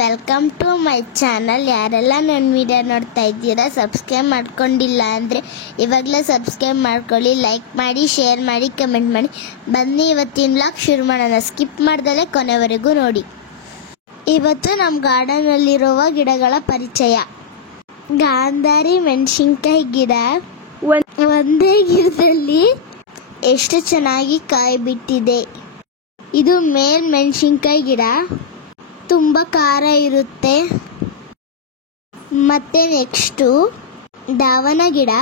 Welcome to my channel. ಯಾರೆಲ್ಲ ನನ್ನ video ನೋಡ್ತಾ ಇದ್ದೀರಾ, ಸಬ್ಸ್ಕ್ರೈಬ್ ಮಾಡ್ಕೊಂಡಿಲ್ಲ ಅಂದರೆ ಇವಾಗಲೇ ಸಬ್ಸ್ಕ್ರೈಬ್ ಮಾಡ್ಕೊಳ್ಳಿ, ಲೈಕ್ ಮಾಡಿ, ಶೇರ್ ಮಾಡಿ, ಕಮೆಂಟ್ ಮಾಡಿ. ಬನ್ನಿ ಇವತ್ತಿನ ವ್ಲಾಗ್ ಶುರು ಮಾಡೋಣ. ಸ್ಕಿಪ್ ಮಾಡ್ದಲೇ ಕೊನೆವರೆಗೂ ನೋಡಿ. ಇವತ್ತು ನಮ್ಮ ಗಾರ್ಡನಲ್ಲಿರುವ ಗಿಡಗಳ ಪರಿಚಯ. ಗಾಂಧಾರಿ ಮೆಣಸಿನ್ಕಾಯಿ ಗಿಡ. ಒಂದೇ ಗಿಡದಲ್ಲಿ ಎಷ್ಟು ಚೆನ್ನಾಗಿ ಕಾಯಿ ಬಿಟ್ಟಿದೆ. ಇದು ಮೇಲ್ ಮೆಣಸಿನ್ಕಾಯಿ ಗಿಡ, ತುಂಬ ಖಾರ ಇರುತ್ತೆ. ಮತ್ತೆ ನೆಕ್ಸ್ಟು ದಾವನ ಗಿಡ.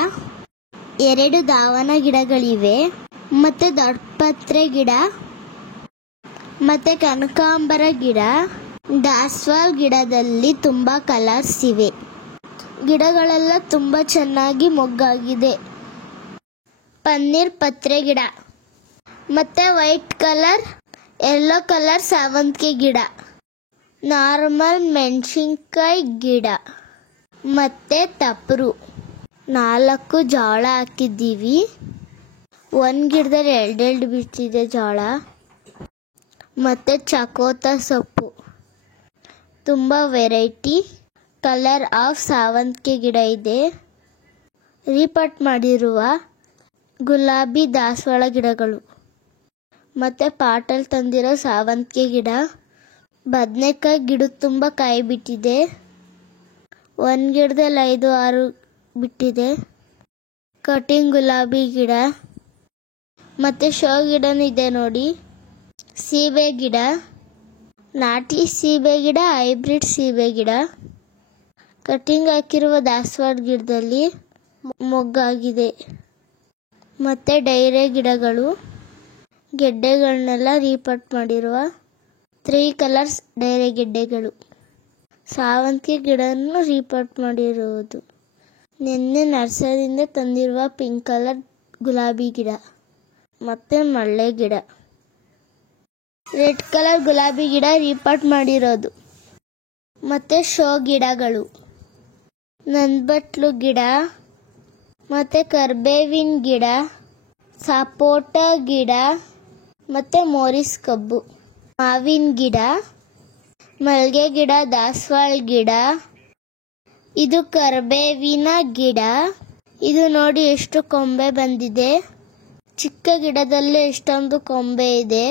2 ದಾವನ ಗಿಡಗಳಿವೆ. ಮತ್ತೆ ದೊಡ್ಡಪತ್ರೆ ಗಿಡ, ಮತ್ತೆ ಕನಕಾಂಬರ ಗಿಡ. ದಾಸವಾಳ ಗಿಡದಲ್ಲಿ ತುಂಬ ಕಲರ್ಸ್ ಇವೆ. ಗಿಡಗಳೆಲ್ಲ ತುಂಬ ಚೆನ್ನಾಗಿ ಮೊಗ್ಗಾಗಿದೆ. ಪನ್ನೀರ್ ಪತ್ರೆ ಗಿಡ, ಮತ್ತೆ ವೈಟ್ ಕಲರ್, ಯೆಲ್ಲೋ ಕಲರ್ ಸಾವಂತಿಗೆ ಗಿಡ. ನಾರ್ಮಲ್ ಮೆಣಸಿನ್ಕಾಯಿ ಗಿಡ, ಮತ್ತೆ ತಪ್ಪರು. 4 ಜೋಳ ಹಾಕಿದ್ದೀವಿ. ಒಂದು ಗಿಡದಲ್ಲಿ 2 ಬಿಟ್ಟಿದೆ ಜೋಳ. ಮತ್ತೆ ಚಕೋತ ಸೊಪ್ಪು. ತುಂಬ ವೆರೈಟಿ ಕಲರ್ ಆಫ್ ಸಾವಂತಿಗೆ ಗಿಡ ಇದೆ. ರೀಪಾಟ್ ಮಾಡಿರುವ ಗುಲಾಬಿ ದಾಸವಾಳ ಗಿಡಗಳು. ಮತ್ತು ಪಾಟಲ್ಲಿ ತಂದಿರೋ ಸಾವಂತಿಗೆ ಗಿಡ. ಬದನೆಕಾಯಿ ಗಿಡ ತುಂಬ ಕಾಯಿ ಬಿಟ್ಟಿದೆ. ಒಂದು ಗಿಡದಲ್ಲಿ 5-6 ಬಿಟ್ಟಿದೆ. ಕಟಿಂಗ್ ಗುಲಾಬಿ ಗಿಡ. ಮತ್ತು ಶೋ ಗಿಡನೂ ಇದೆ ನೋಡಿ. ಸೀಬೆ ಗಿಡ, ನಾಟಿ ಸೀಬೆ ಗಿಡ, ಹೈಬ್ರಿಡ್ ಸೀಬೆ ಗಿಡ. ಕಟಿಂಗ್ ಹಾಕಿರುವ ದಾಸವಾಳ ಗಿಡದಲ್ಲಿ ಮೊಗ್ಗಾಗಿದೆ. ಮತ್ತು ಡೈರೆ ಗಿಡಗಳು, ಗೆಡ್ಡೆಗಳನ್ನೆಲ್ಲ ರೀಪಾಟ್ ಮಾಡಿರುವ 3 ಕಲರ್ಸ್ ಡೈರೆ ಗೆಡ್ಡೆಗಳು. ಸಾವಂತಿಗೆ ಗಿಡವನ್ನು ರೀಪಾಟ್ ಮಾಡಿರುವುದು. ನಿನ್ನೆ ನರ್ಸರಿಯಿಂದ ತಂದಿರುವ ಪಿಂಕ್ ಕಲರ್ ಗುಲಾಬಿ ಗಿಡ. ಮತ್ತು ಮಳ್ಳೆ ಗಿಡ. ರೆಡ್ ಕಲರ್ ಗುಲಾಬಿ ಗಿಡ ರೀಪಾಟ್ ಮಾಡಿರೋದು. ಮತ್ತು ಶೋ ಗಿಡಗಳು, ನಂದಬಟ್ಲು ಗಿಡ, ಮತ್ತು ಕರ್ಬೇವಿನ ಗಿಡ, ಸಪೋಟ ಗಿಡ, ಮತ್ತು ಮೋರಿಸ್ ಕಬ್ಬು. ಮಾವಿನ ಗಿಡ, ಮಲ್ಲಿಗೆ ಗಿಡ, ದಾಸವಾಳ ಗಿಡ. ಇದು ಕರ್ಬೇವಿನ ಗಿಡ. ಇದು ನೋಡಿ ಎಷ್ಟು ಕೊಂಬೆ ಬಂದಿದೆ. ಚಿಕ್ಕ ಗಿಡದಲ್ಲೇ ಎಷ್ಟೊಂದು ಕೊಂಬೆ ಇದೆ.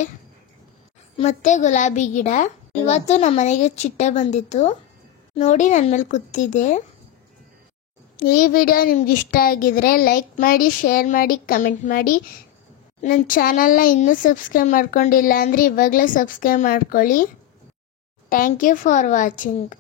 ಮತ್ತು ಗುಲಾಬಿ ಗಿಡ. ಇವತ್ತು ನಮ್ಮ ಮನೆಗೆ ಚಿಟ್ಟೆ ಬಂದಿತ್ತು ನೋಡಿ, ನನ್ನ ಮೇಲೆ ಕೂತಿದೆ. ಈ ವಿಡಿಯೋ ನಿಮ್ಗೆ ಇಷ್ಟ ಆಗಿದ್ರೆ ಲೈಕ್ ಮಾಡಿ, ಶೇರ್ ಮಾಡಿ, ಕಮೆಂಟ್ ಮಾಡಿ. ನನ್ನ ಚಾನಲ್ನ ಇನ್ನೂ ಸಬ್ಸ್ಕ್ರೈಬ್ ಮಾಡ್ಕೊಂಡಿಲ್ಲ ಅಂದರೆ ಇವಾಗಲೇ ಸಬ್ಸ್ಕ್ರೈಬ್ ಮಾಡ್ಕೊಳ್ಳಿ. Thank you for watching.